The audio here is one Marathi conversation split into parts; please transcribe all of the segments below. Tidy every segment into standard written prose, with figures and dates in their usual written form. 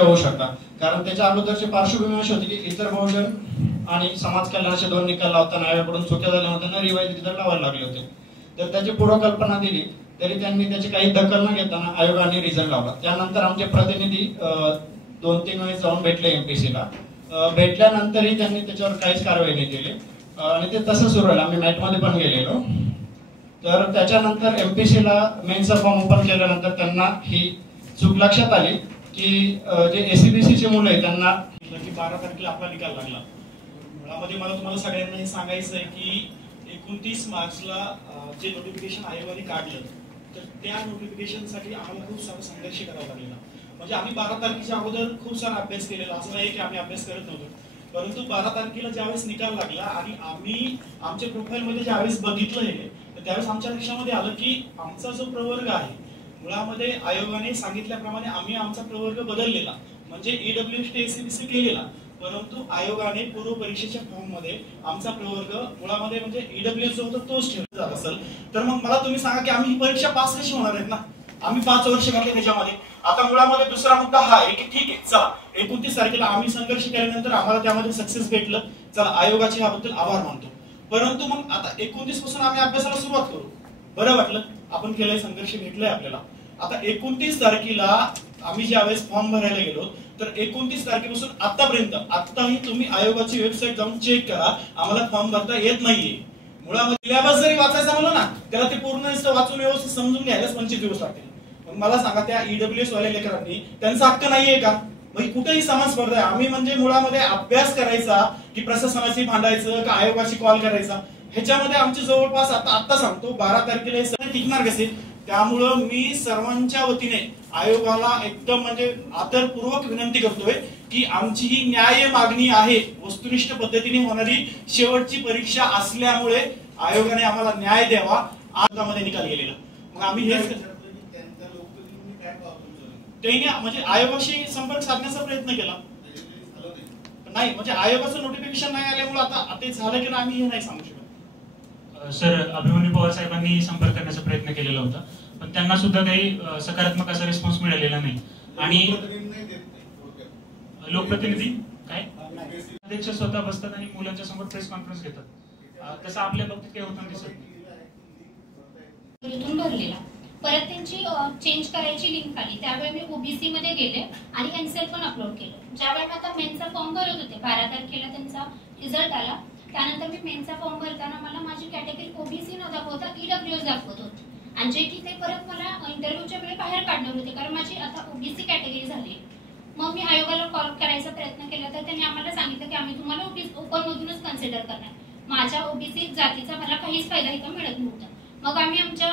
होऊ शकतात, कारण त्याच्या अगोदरची पार्श्वभूमी अशी होती की इतर बहुजन आणि समाज कल्याणाचे 2 निकाल लावताना आयोगाकडून चुक्या झाल्या होत्या, त्यांना रिवाइज रिझल्ट लावायला लागले होते. तर त्याची पूर्वकल्पना दिली तरी त्यांनी त्याची काही दखल न घेताना आयोगाने रिझल्ट लावला. त्यानंतर आमचे प्रतिनिधी 2-3 वेळेस जाऊन भेटले एमपीसीला. भेटल्यानंतरही त्यांनी त्याच्यावर काहीच कारवाई नाही केली आणि ते तसं सुरू राहिलं. आम्ही मॅटमध्ये पण गेलेलो. तर त्याच्यानंतर एमपीसीला मेन्सचा फॉर्म ओपन केल्यानंतर त्यांना ही चूक लक्षात आली की जे एसीबीसीचे मुलं आहे त्यांना की 12 तारखेला आपला निकाल लागला. मुळामध्ये मला तुम्हाला सगळ्यांना हे सांगायचं आहे की 29 मार्चला जे नोटिफिकेशन आयोगाने काढलं तर त्या नोटिफिकेशनसाठी आम्हाला खूप सारा संघर्ष करावा लागलेला. म्हणजे आम्ही 12 तारखेच्या अगोदर खूप सारा अभ्यास केलेला, असं नाही की आम्ही अभ्यास करत नव्हतो. परंतु 12 तारखेला ज्यावेळेस निकाल लागला आणि आम्ही आमच्या प्रोफाईलमध्ये ज्यावेळेस बघितलं हे तर त्यावेळेस आमच्या लक्षामध्ये आलं की आमचा जो प्रवर्ग आहे मुळामध्ये आयोगाने सांगितल्याप्रमाणे आम्ही आमचा प्रवर्ग बदललेला, म्हणजे ईडब्ल्यूएस ते एसीबीसी केलेला. परंतु आयोगाने पूर्व परीक्षेच्या फॉर्म मध्ये आमचा प्रवर्ग मुळामध्ये म्हणजे ईडब्ल्यूएस जो होता तोच ठेवला असेल. तर मग मला तुम्ही सांगा की आम्ही ही परीक्षा पास कशी होणार आहेत ना? आम्ही 5 वर्ष घातले त्याच्यामध्ये. आता मुळामध्ये दुसरा मुद्दा हा आहे की ठीक आहे, चला 29 तारखेला आम्ही संघर्ष केल्यानंतर आम्हाला त्यामध्ये सक्सेस भेटलं, चला आयोगाचे याबद्दल आभार मानतो. परंतु मग आता 29 पासून आम्ही अभ्यासाला सुरुवात करू. बरं वाटलं, आपण केलाय, संघर्ष भेटलाय आपल्याला. आता 29 तारखेला आम्ही ज्यावेळेस फॉर्म भरायला गेलो तर 29 तारखेपासून आतापर्यंत आताही तुम्ही आयोगाची वेबसाईट जाऊन चेक करा, आम्हाला फॉर्म भरता येत नाहीये. मुळामध्ये सिलेबस जरी वाचायचा म्हणलं ना त्याला ते पूर्ण वाचून व्यवस्थित समजून घ्यायलाच 25 दिवस लागतील. मला सांगा त्या ईडब्ल्यूएस वाल्या लेकरांनी त्यांचा हक्क नाहीये का? म्हणजे कुठेही समाज स्पर्धा आहे. आम्ही म्हणजे मुळामध्ये अभ्यास करायचा की प्रशासनाशी भांडायचं का आयोगाशी कॉल करायचा, ह्याच्यामध्ये आमची जवळपास आता सांगतो 12 तारखेला हे सगळे टिकणार कसे. त्यामुळं मी सर्वांच्या वतीने आयोगाला एकदम म्हणजे आदरपूर्वक विनंती करतोय की आमची ही न्याय मागणी आहे, वस्तुनिष्ठ पद्धतीने होणारी शेवटची परीक्षा असल्यामुळे आयोगाने आम्हाला न्याय द्यावा. आयोगामध्ये निकाल गेलेला मग आम्ही हेच त्यांनी म्हणजे आयोगाशी संपर्क साधण्याचा प्रयत्न केला नाही, म्हणजे आयोगाचं नोटिफिकेशन नाही आल्यामुळे आता ते झालं की नाही आम्ही हे नाही सांगू शकत. सर, अभिमन्यू पवार साहेबांनी संपर्क करण्याचा प्रयत्न केलेला होता पण त्यांना सुद्धा काही सकारात्मक असा रिस्पॉन्स मिळालेला नाही. आणि लोकप्रतिनिधी काय अध्यक्ष स्वतः बसतात आणि मुलांच्या समोर प्रेस कॉन्फरन्स घेतात, तसं आपल्या बाबतीत काही होतं दिसत भरलेला. परत त्यांची चेंज करायची लिंक आली, त्यावेळी मी ओबीसी मध्ये गेले आणि एनसेल पण अपलोड केलं. ज्यावेळी मी आता मेनचा फॉर्म भरत होते 12 तारखेला त्यांचा रिझल्ट आला, त्यानंतर मी मेनचा फॉर्म भरताना मला माझी कॅटेगरी ओबीसी न दाखवता ईडब्ल्यूएस दाखवत होती आणि जे की ते परत मला इंटरव्ह्यूच्या वेळी बाहेर काढणार होते कारण माझी आता ओबीसी कॅटेगरी झाली. मग मी आयोगाला कॉल करायचा प्रयत्न केला तर त्यांनी आम्हाला सांगितलं की आम्ही तुम्हाला ओपन मधूनच कन्सिडर करणार. माझ्या ओबीसी जातीचा मला काहीच फायदा इथं मिळत नव्हता. मग आम्ही आमच्या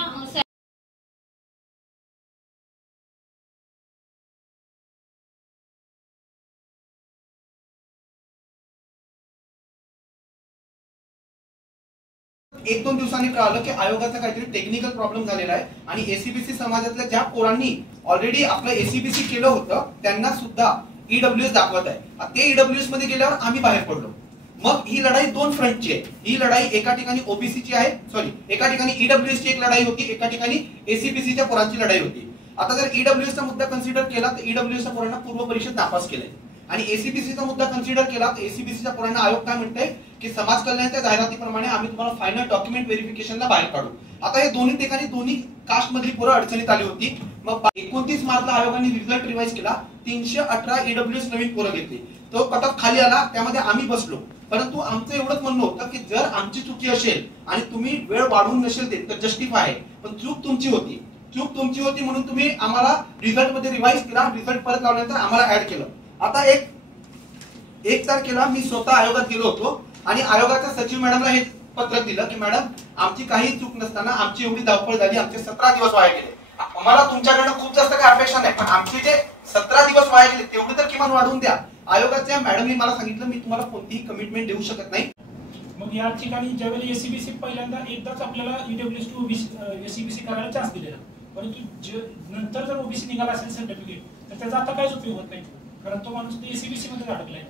एक दोन दिवसांनी कळालं की आयोगाचा काहीतरी टेक्निकल प्रॉब्लेम झालेला आहे आणि एसीबीसी समाजातल्या ज्या पोरांनी ऑलरेडी आपलं एसीबीसी केलं होतं त्यांना सुद्धा ईडब्ल्यूएस दाखवत आहे. ते ईडब्ल्यूएस मध्ये गेल्यावर आम्ही बाहेर पडलो. मग ही लढाई 2 फ्रंटची आहे. ही लढाई एका ठिकाणी ओबीसीची आहे, सॉरी एका ठिकाणी ईडब्ल्यूएसची एक लढाई होती, एका ठिकाणी एसीबीसीच्या पोरांची लढाई होती. आता जर ईडब्ल्यूएसचा मुद्दा कन्सिडर केला तर ईडब्ल्यूएसच्या पोरांना पूर्व परीक्षेत नापास केलंय आणि एसीबीसीचा मुद्दा कन्सिडर केला तर एसीबीसीच्या पोरांना आयोग काय म्हणतंय की समाज कल्याणाच्या जाहिरातीप्रमाणे आम्ही तुम्हाला फायनल डॉक्युमेंट व्हेरिफिकेशनला बाहेर काढू. आता हे दोन्ही ठिकाणी दोन्ही कास्ट मधली पोरं अडचणीत आली होती. मग 29 मार्चला आयोगाने रिझल्ट रिवाइज केला, 318 ईडब्ल्यूएस नवीन पोरं घेतली. तो कट ऑफ खाली आला, त्यामध्ये आम्ही बसलो. परंतु आमचं एवढंच म्हणणं होतं की जर आमची चुकी असेल आणि तुम्ही वेळ वाढवून नसेल देत तर जस्टिफाय आहे, पण चूक तुमची होती म्हणून तुम्ही आम्हाला रिझल्ट मध्ये रिवाइज केला, रिझल्ट परत लावल्यानंतर आम्हाला ऍड केलं. आता एक तारखेला मी स्वतः आयोगात गेलो होतो आणि आयोगाच्या सचिव मॅडमला हे पत्र दिलं की मॅडम आमची काही चूक नसताना आमची एवढी धावपळ झाली, आमचे 17 दिवस वाया गेले. मला तुमच्याकडनं खूप जास्त काही अपेक्षा नाही, पण आमचे जे 17 दिवस वाया गेले तेवढे तर किमान वाढवून द्या. आयोगाच्या मॅडमनी मला सांगितलं मी तुम्हाला कोणतीही कमिटमेंट देऊ शकत नाही. मग या ठिकाणी ज्यावेळी एसीबीसी पहिल्यांदा एकदाच आपल्याला ईडब्ल्यूएस टू एसीबीसी करायला चान्स दिलेला, परंतु नंतर जर ओबीसी निघाला असेल सर्टिफिकेट तर त्याचा आता काहीच उपयोग होत नाही कारण तो माणूस एसीबीसी मध्ये अडकलाय.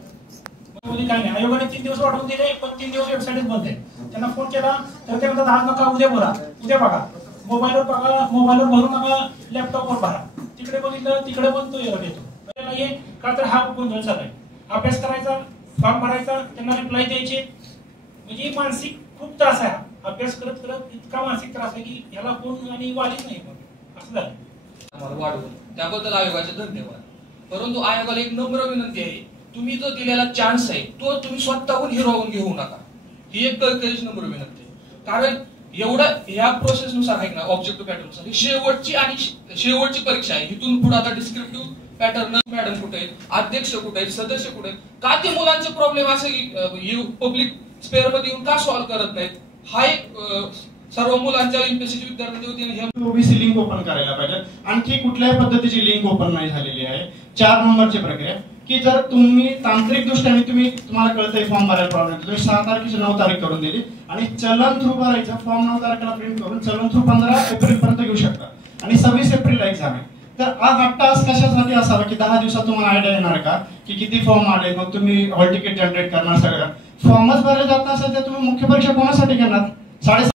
काय नाही, आयोगाने 3 दिवस वाढवून दिले पण 3 दिवस वेबसाईटच बंद आहे. त्यांना फोन केला तर ते म्हणतात आज नका उद्या भरा, उद्या बघा, मोबाईलवर भरू नका, लॅपटॉपवर भरा. तिकडे बघितलं तिकडे पण तो एरर येतो. नाहीये का तर हा गोंधळ झालाय. अभ्यास करायचा, फॉर्म भरायचा, त्यांना रिप्लाय द्यायचे, म्हणजे मानसिक खूप त्रास आहे. अभ्यास करत करत इतका मानसिक त्रास आहे की याला कोण आणि वालीच नाही कोण, असं झालं. आम्हाला वाढवून त्याबद्दल आयोगाचे धन्यवाद. परंतु आयोगाला एक नम्र विनंती आहे, तुम्ही जो दिलेला चान्स आहे तो तुम्ही स्वतःहून हिरावून घेऊ नका, ही एक कळकळीची नम्र विनंती आहे. कारण एवढं ह्या प्रोसेसनुसार आहे ना, ऑब्जेक्टिव्ह पॅटर्ननुसार ही शेवटची परीक्षा आहे. इथून पुढे आता डिस्क्रिप्टिव्ह पॅटर्न मॅडम कुठे आहेत, अध्यक्ष कुठे आहेत, सदस्य कुठे आहेत, का ते मुलांचे प्रॉब्लेम असे पब्लिक स्पेअर मध्ये येऊन का सॉल्व्ह करत नाहीत, हा एक सर्व मुलांच्या एमपीएससी विद्यार्थ्यांच्या वतीने ओबीसी लिंक ओपन करायला पाहिजे. आणखी कुठल्याही पद्धतीची लिंक ओपन नाही झालेली आहे. 4 नंबरची प्रक्रिया की जर तुम्ही तांत्रिक दृष्ट्याने तुम्हाला कळतंय फॉर्म भरायला प्रॉब्लेम, तुम्ही 6 तारखेची 9 तारीख करून दिली आणि चलन थ्रू भरायचा फॉर्म 9 तारखेला प्रिंट करून चलन थ्रू 15 एप्रिल पर्यंत घेऊ शकता आणि 26 एप्रिलला एक्झाम आहे. तर हा टास्क कशासाठी असावा की 10 दिवसात तुम्हाला आयडिया येणार का की किती फॉर्म आले, मग तुम्ही हॉल तिकीट जनरेट करणार, सगळं फॉर्मच भरले जात नसेल तर तुम्ही मुख्य परीक्षा कोणासाठी घेणार. 7.5